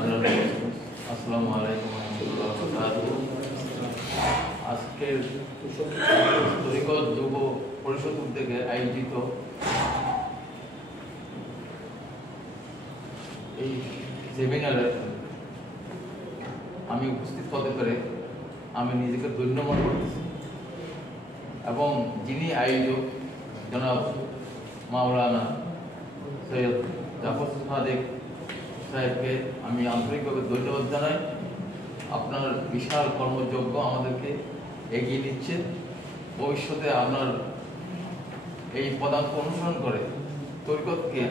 আসসালামু আলাইকুম ওয়া রাহমাতুল্লাহি ওয়া বারাকাতুহু। আজকের তরিকত যুব পরিষদ উদ্যোগে আয়োজিত এই সেমিনারে আমি উপস্থিত হতে পেরে আমি নিজেকে ধন্য মনে করতেছি এবং যিনি আয়োজক জনাব মাওলানা সৈয়দ জাফর সাদেক সাহেবকে আমি আন্তরিকভাবে ধন্যবাদ জানাই। আপনার বিশাল কর্মযজ্ঞ আমাদেরকে এগিয়ে নিচ্ছে। ভবিষ্যতে আপনার এই পদাঙ্ক অনুসরণ করে তরিকতকে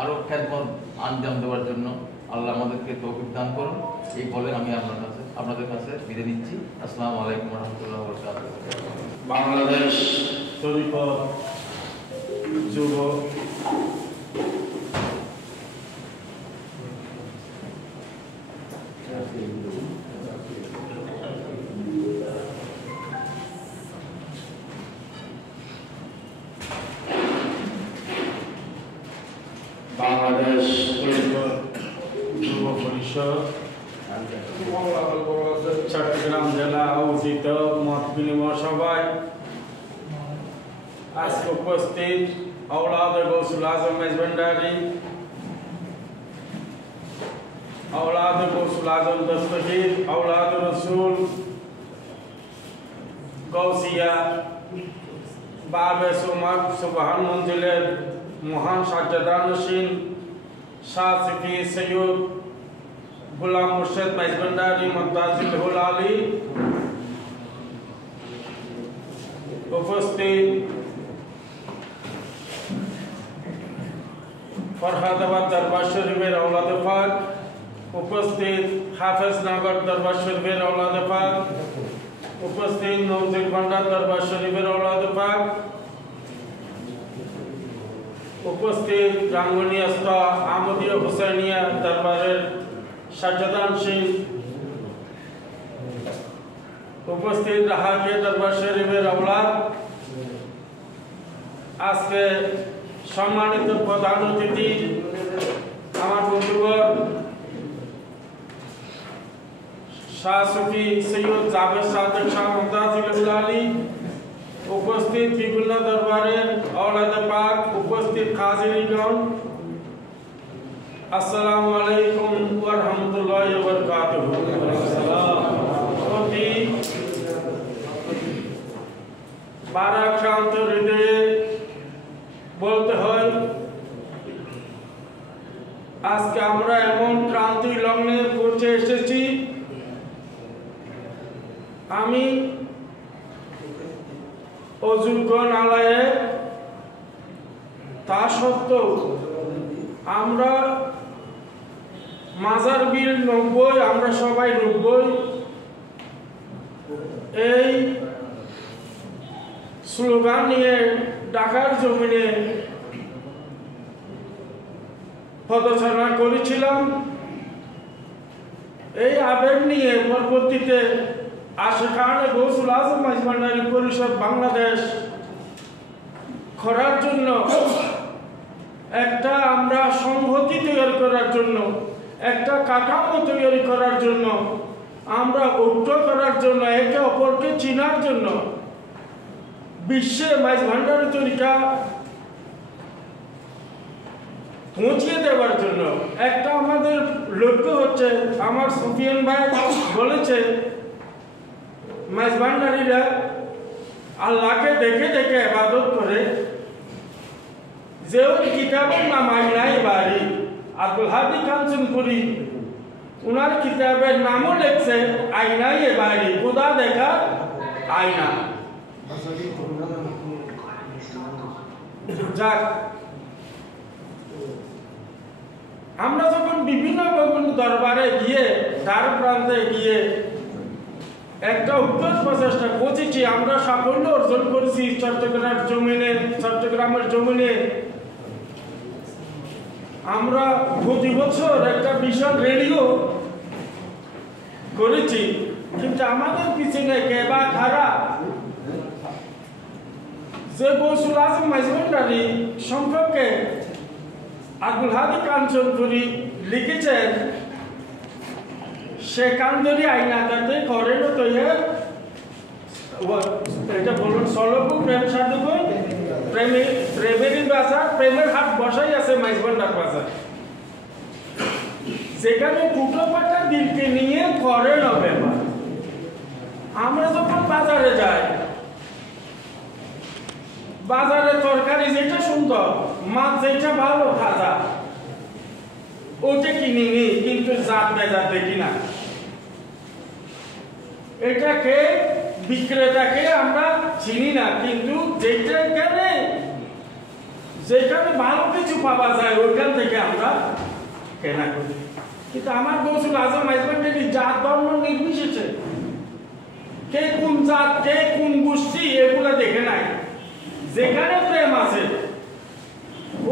আরও খ্যাতমত আঞ্জাম দেওয়ার জন্য আল্লাহ আমাদেরকে তৌফিক দান করুন। এই বলে আমি আপনাদের কাছে বিদায় নিচ্ছি। আসসালামু আলাইকুম ওয়া রাহমাতুল্লাহি ওয়া বারাকাতুহু। বাংলাদেশ তরিকত যুব বাংলাদেশ তরিকত যুব পরিষদ চট্টগ্রাম জেলা আয়োজিত মত বিনিময় সভায় আজকে উপস্থিত औलाद गौसुल आजम मेजबंडारी, औलाद गौसुल आजम दस्तगीर, औलाद रसूल गौसिया बाबे सुमक सुबहान मंजिलेर महान शाहजादा नशीन शाह सफी सैयद गुलाम मुर्शिद मेजबंडारी मद्दाजिल आली उपस्थित फरहादाबाद दरबार शरीफेर औलाद पाक, उपस्थित हाफिजनगर दरबार शरीफेर औलाद पाक, उपस्थित नौजिल भंडार दरबार शरीफेर औलाद पाक, उपस्थित रांगनियास्ता आमदिया हुसैनिया दरबारेर शाहजादानशीन, उपस्थित राहाकिया दरबार शरीफेर औलाद, आज के सम्मानित प्रधान अतिथि আমার বন্ধুগণ শাহ সুফি সৈয়দ জাভেদ সাদেক শাহ মুমতাজিল আলী, উপস্থিত বিভিন্ন দরবারের औलाद पाक, উপস্থিত হাজিরিগণ, আসসালামু আলাইকুম ওয়া রাহমাতুল্লাহি ওয়া বারাকাতুহু। অতি ভারাক্রান্ত হৃদয়ে বলতে হয় আজকে আমরা এমন ক্রান্তি লগ্নে পৌঁছে এসেছি। আমি অযোগ্য নালায়ে তা সত্ত্বেও আমরা মাজার বিল 90, আমরা সবাই 90 এই স্লোগান নিয়ে ঢাকার জমিনে পদচারণা করেছিলাম। এই আবেগ নিয়ে পরবর্তীতে আশিকানে গৌসুল আজম মেজবান্ডারি পরিষদ বাংলাদেশ করার জন্য একটা আমরা সংহতি তৈরি করার জন্য, একটা কাঠামো তৈরি করার জন্য, আমরা ঐক্য করার জন্য, একে অপরকে চিনার জন্য, বিশ্বে মেজবান্ডারি তরিকা পৌঁছিয়ে দেওয়ার জন্য একটা আমাদের লক্ষ্য হচ্ছে। আমার সুফিয়ান ভাই বলেছে মেজবান্ডারিরা আল্লাহকে দেখে দেখে ইবাদত করে। যে ওই কিতাবের নাম আইনাই বাড়ি, আব্দুল হাদি কাঞ্চনপুরি উনার কিতাবের নামও লেখছে আইনাই বাড়ি, খোদা দেখা আয়না। যাক, আমরা যখন বিভিন্ন দরবারে গিয়ে দ্বার প্রান্তে গিয়ে একটা উদ্যোগ প্রচেষ্টা করছি, আমরা সাফল্য অর্জন করেছি চট্টগ্রামের জমিনে। আমরা প্রতি বছর একটা বিশাল রেডিও করেছি, কিন্তু আমাদের পিছনে কে বা কারা যে গৌসুল আজম মেজবান্ডারি সম্পর্কে আব্দুল হাদি কাঞ্চনপুরি লিখেছেন সেখান ধরে আইনাতে করেন তো এটা বলুন সলভু প্রেম সাধুক প্রেমেরই বাজার প্রেমের হাট বসাই আছে মাইজবান্ডার বাজার যেখানে টুটো পাটা দিলকে নিয়ে করেন ব্যাপার আমরা যখন বাজারে যাই বাজারে তরকারি যেটা সুন্দর মাছ যেটা ভালো তাজা ওটা কিনে নিই কিন্তু জাত বেজাত দেখি না এটাকে বিক্রেতাকে আমরা চিনি না কিন্তু যেখানে ভালো কিছু পাওয়া যায় ওইখান থেকে আমরা কেনা করি কিন্তু আমার গৌসুল আজম মাইজবান্ডারি জাত ধর্ম নির্বিশেষে কে কোন জাত কে কোন গোষ্ঠী এগুলা দেখে নাই যেখানে প্রেম আছে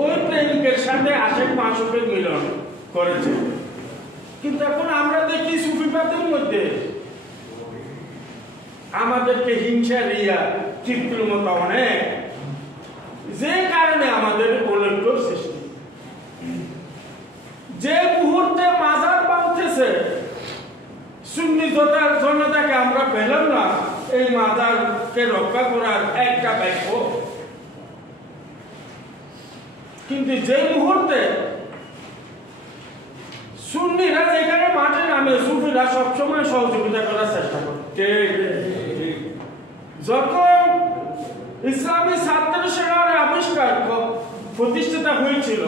ওই প্রেমিকের সাথে আশেক মাসুকের মিলন করেছে কিন্তু এখন আমরা দেখি সুফিবাদের মধ্যে আমাদেরকে হিংসা রিয়া কৃত্রিমতা অনেক যে কারণে আমাদের ঐক্য সৃষ্টি যে মুহূর্তে মাজার বাঁধতেছে সুন্নি জনতাকে আমরা পেলাম না এই মাজারকে রক্ষা করার একটা বাক্য কিন্তু যে মুহূর্তে সুন্নিরা যেখানে মাঠে নামে সুফিরা সবসময় সহযোগিতা করার চেষ্টা করে যখন ইসলামী ছাত্র সেনার আবিষ্কার প্রতিষ্ঠাতা হয়েছিল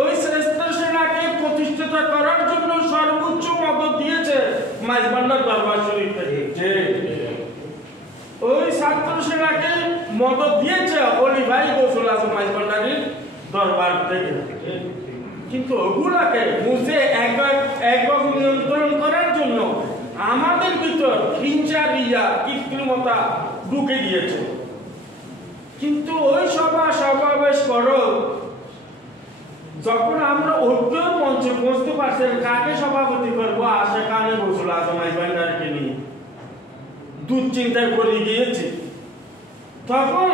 ওই ছাত্র সেনাকে প্রতিষ্ঠিত করার জন্য সর্বোচ্চ মদত দিয়েছে মাইজবান্ডার দরবার শরীফ থেকে ওই ছাত্র সেনাকে মদত দিয়েছে অলি ভাই গৌসুল আজম মাইজবান্ডারির দরবার থেকে কিন্তু ওগুলাকে মুছে একক নিয়ন্ত্রণ করার জন্য আমাদের ভিতর হিংসা রিয়া কৃত্রিমতা ঢুকে দিয়েছে কিন্তু ওই সমাবেশ করো যখন আমরা ঐক্যের মঞ্চে পৌঁছতে পারছেন কাকে সভাপতি করবো সেখানে গৌসুল আজম মাইজবান্ডারিকে নিয়ে দুশ্চিন্তায় পড়ে গিয়েছি তখন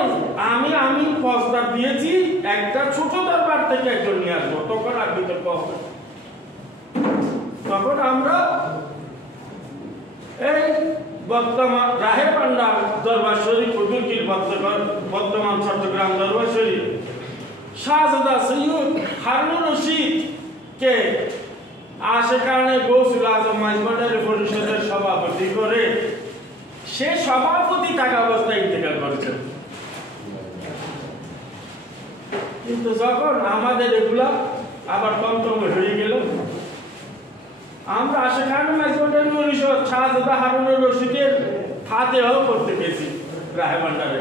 আমি প্রস্তাব দিয়েছি একটা ছোট দরবার থেকে একজন নিয়ে আসবো তখন আর বিতর্ক হবে তখন আমরা এই বর্তমান রাহে পান্ডা দরবার শরীফ হুজুরগির বর্তমান চট্টগ্রাম দরবার শরীফ শাহজাদা সৈয়দ হারুন রশিদ কে সেখানে গৌসুল আজম মাইজবান্ডারি পরিষদের সভাপতি করে সে সভাপতি থাকা অবস্থায় ইন্তেকাল করেছেন কিন্তু যখন আমাদের এগুলা আবার তন্ত্রময় হয়ে গেল আমরা সেখানে মাইজবান্ডারি পরিষদ শাহজাদা হারুন রশিদের হাতেও করতে গেছি রাহে ভান্ডারে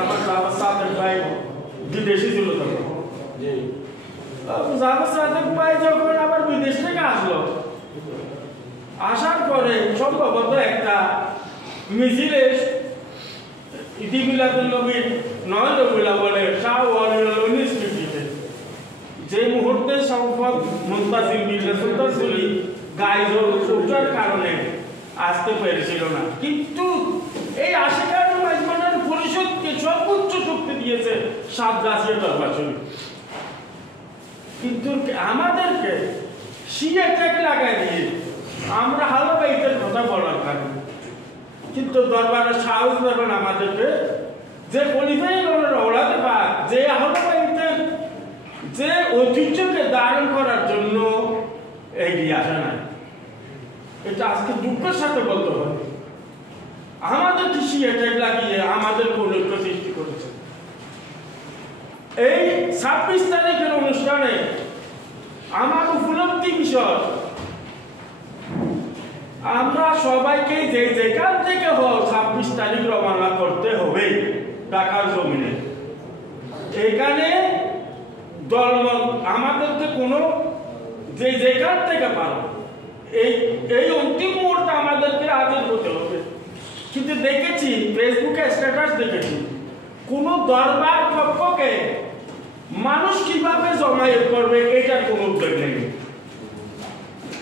আমার বাবা সাদেক ভাই বিদেশি ছিল তখন জাফর সাদেক ভাই যখন আবার বিদেশ থেকে আসলো আসার পরে সম্ভবত একটা মিছিলে ইতি মিলাদুন নবীর 9 রবিউল বলে শাহ ওয়ালিউল ইনস্টিটিউটে যে মুহূর্তে সম্পদ মুনতাসিম বিন সুলতান সুলি গাইজোর উঠার কারণে আসতে পেরেছিল না কিন্তু এই আশিকার মাইজবান্ডারি পরিষদকে সর্বোচ্চ শক্তি দিয়েছে সাত রাশিয়া দরবার শরীফ কিন্তু আমাদেরকে শিয়া ট্যাগ লাগাই দিয়ে আমরা হালো বাইতের কথা বলার কারণে কিন্তু দরবারের সাহস দেবেন আমাদেরকে যে পরিবাহী ওলাতে পাক যে হালো বাইতের যে ঐতিহ্যকে ধারণ করার জন্য এগিয়ে আসে না এটা আজকে দুঃখের সাথে বলতে হবে আমাদের কৃষি অ্যাটাক লাগিয়ে আমাদের ঐক্য সৃষ্টি করেছে এই 26 তারিখের অনুষ্ঠানে আমার উপলব্ধি বিষয় আমরা সবাইকে যে যেখান থেকে হোক 26 তারিখ রওনা করতে হবে ঢাকার জমিনে এখানে দলমত আমাদেরকে কোনো যে যেখান থেকে পারো এই অন্তিম মুহূর্তে আমাদেরকে আদেশ করতে হবে কিন্তু দেখেছি ফেসবুকে স্ট্যাটাস দেখেছি কোন দরবার পক্ষকে মানুষ কিভাবে জমায়েত করবে এটার কোনো উদ্যোগ নেই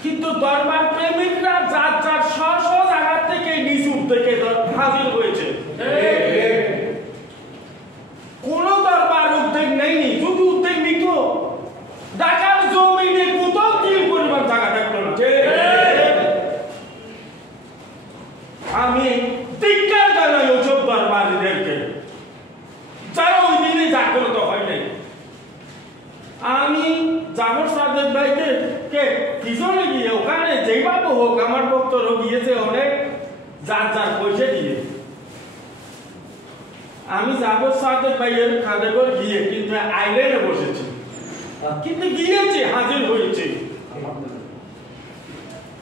কিন্তু দরবার প্রেমিকরা যার যার স্ব জায়গা থেকে নিজ উদ্যোগে হাজির হয়েছে কোন দরবার উদ্যোগ নেয়নি যদি উদ্যোগ নিত ঢাকার জমিনে কোথাও কি পরিমাণ জায়গা থাকতো না আমি জাফর সাদেক ভাইকে কে পিছনে গিয়ে ওখানে যেভাবে হোক আমার বক্তব্য গিয়েছে অনেক যার যার পয়সা দিয়ে আমি জাফর সাদেক ভাইয়ের কাঁধে করে গিয়ে কিন্তু আইল্যান্ডে বসেছি কিন্তু গিয়েছি হাজির হয়েছে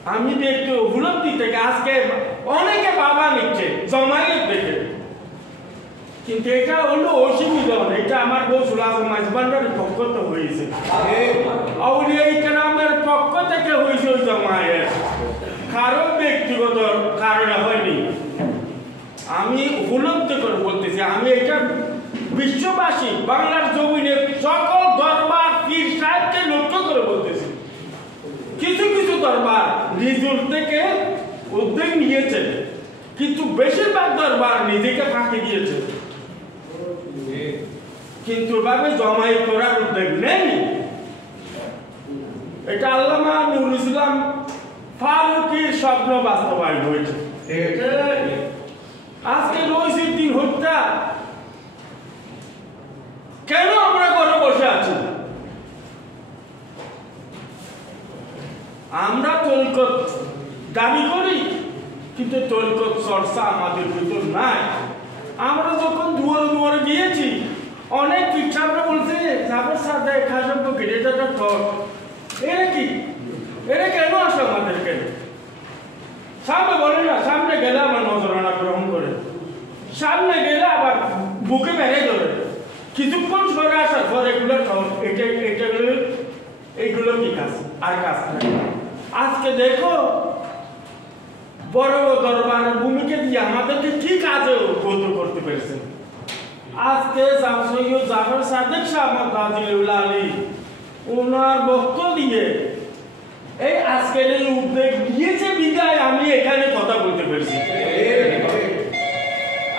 আমি দেখতে উপলব্ধি থেকে আজকে অনেকে বাবা নিচ্ছে জমায়েত দেখে কিন্তু এটা হলো অসুবিধা এটা আমার গৌসুল আজম মাঝবান্ডারের পক্ষ থেকে হয়েছে আউলিয়া ইকরামের পক্ষ থেকে হয়েছে ওই জমায়েত কারো ব্যক্তিগত কারণে হয়নি আমি উপলব্ধি করে বলতেছি আমি এটা বিশ্ববাসী বাংলার জমিনে সকল দরবার পীর সাহেবকে লক্ষ্য করে বলতেছি কিছু কিছু দরবার নিজুর থেকে উদ্যোগ নিয়েছে কিন্তু বেশিরভাগ দরবার নিজেকে ফাঁকি দিয়েছে কিন্তু ভাবে জমায়েত করার উদ্যোগ নেই এটা আল্লামা নুরুল ইসলাম ফারুকীর স্বপ্ন বাস্তবায়ন হয়েছে আজকে রইসুদ্দিন হত্যা কেন আমরা ঘরে বসে আছি আমরা তরিকত দাবি করি কিন্তু তরিকত চর্চা আমাদের ভিতর নাই আমরা যখন দুয়ারে দুয়ারে গিয়েছি অনেক পিছাবরা বলছে জাফর সাদেক খাসব গেটেটা ঠক এরা কি এরা কেন আসে আমাদের কেন সামনে বলে না সামনে গেলে আমার নজরানা গ্রহণ করে সামনে গেলে আবার বুকে মেরে ধরে কিছুক্ষণ সরে আসার পর এগুলো এইগুলো কি কাজ আর কাজ আজকে দেখো বড় দরবারের ভূমিকা দিয়ে আমাদেরকে কি কাজে উদ্বুদ্ধ করতে পেরেছে আজকে সৈয়দ জাফর সাদেক সাহেব আলী ওনার বক্তব্য দিয়ে এই আজকের এই উদ্যোগ নিয়েছে বিদায় আমি এখানে কথা বলতে পেরেছি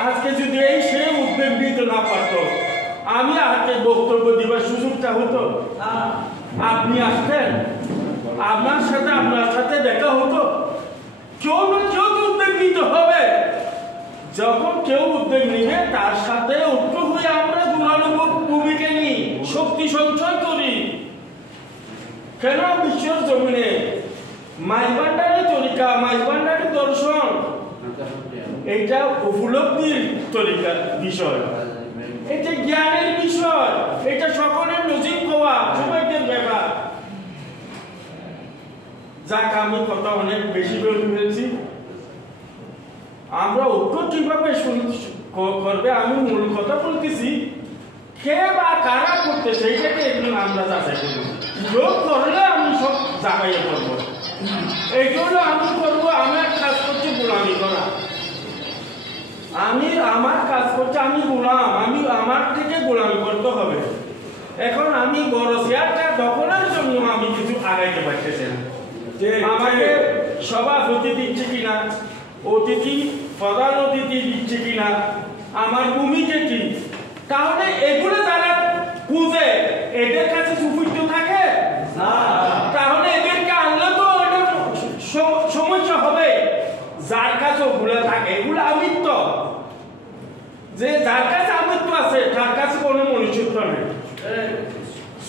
আজকে যদি এই সেই উদ্যোগ নিতে না পারতো আমি আজকে বক্তব্য দিবার সুযোগটা হতো আপনি আসতেন আপনার সাথে দেখা হতো কেউ না কেউ উদ্যোগ নিতে হবে যখন কেউ উদ্যোগ নিবে তার সাথে ঐক্য হয়ে আমরা দুরানো ভূমিকা নিই শক্তি সঞ্চয় করি কেন বিশ্বের জমিনে মাইজভান্ডারের তরিকা মাইজভান্ডারের দর্শন এটা উপলব্ধির তরিকা বিষয় এটা জ্ঞানের বিষয় এটা সকলের নজিব হওয়া সৌভাগ্যের ব্যাপার যাক আমি কথা অনেক বেশি বলে ফেলছি আমরা ঐক্য কিভাবে করবে আমি মূল কথা বলতেছি কে বা কারা করতেছে এইটাকে এগুলো আমরা যাচাই করবো যোগ করলে আমি সব যাচাই করবো এইগুলো আমি করবো আমার কাজ করছি গোলামি করা আমি আমার কাজ করছি আমি গোলাম আমি আমার থেকে গোলামি করতে হবে এখন আমি বড় চেয়ারটা দখলের জন্য আমি কিছু আগাইতে পারতেছি না আমাকে সভাপতি দিচ্ছে কিনা অতিথি প্রধান অতিথি দিচ্ছে কিনা আমার ভূমিকা কি তাহলে এগুলো যারা খুঁজে এদের কাছে সুবিধ থাকে তাহলে এদেরকে আনলে তো সমস্যা হবে যার কাছে ওগুলো থাকে এগুলো আমিত্ব যে যার কাছে আমিত্ব আছে তার কাছে কোনো মনুষ্যত্ব নেই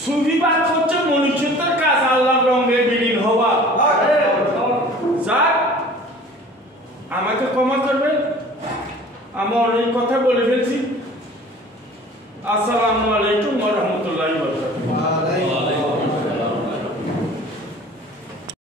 সুবিবাদ হচ্ছে মনুষ্যত্বের কাজ আল্লাহর রঙে বিলীন হওয়া যাক আমাকে ক্ষমা করবেন আমি অনেক কথা বলে ফেলছি আসসালামু আলাইকুম ওয়া রাহমাতুল্লাহ